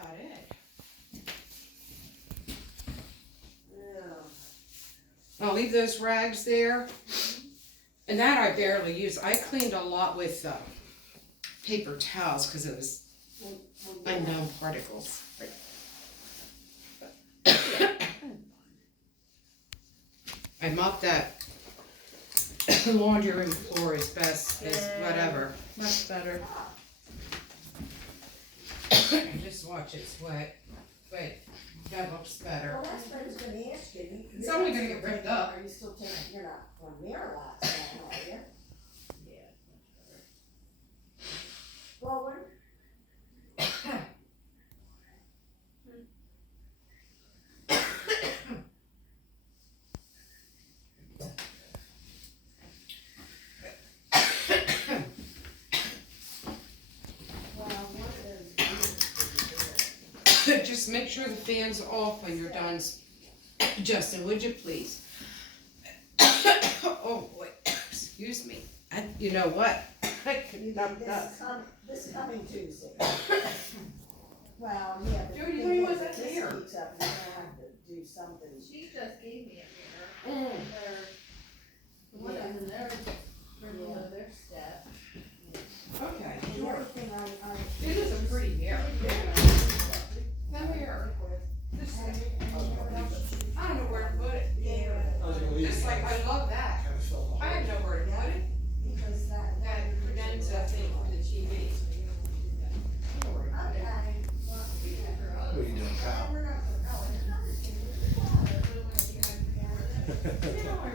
about it. Yeah. I'll leave those rags there. And that I barely use. I cleaned a lot with paper towels because it was unknown particles. I mopped that laundry room floor as best as whatever. Much better. Just watch it sweat, but that looks better. Well, that's what I was gonna ask you. It's only gonna get ripped up. Are you still taking, you're not on Miralax now, are you? Yeah, much better. Well, when, Just make sure the fan's off when you're done, Justin, would you please? Oh boy, excuse me. You know what? I couldn't dump that. this coming Tuesday. Well, yeah, but. Jody, who was that this here? week's up, you're gonna have to do something. She just gave me a mirror. Mm. The one in there, below their step. Okay, And sure. everything I. It is a pretty mirror. Come here. This thing. I don't know where to put it. Just like, I love that. I have nowhere to put it. Because that. That credenza thing for the TV. I don't know where to put it. Okay. What are you doing, pal? We're not, oh, it's not. You know, I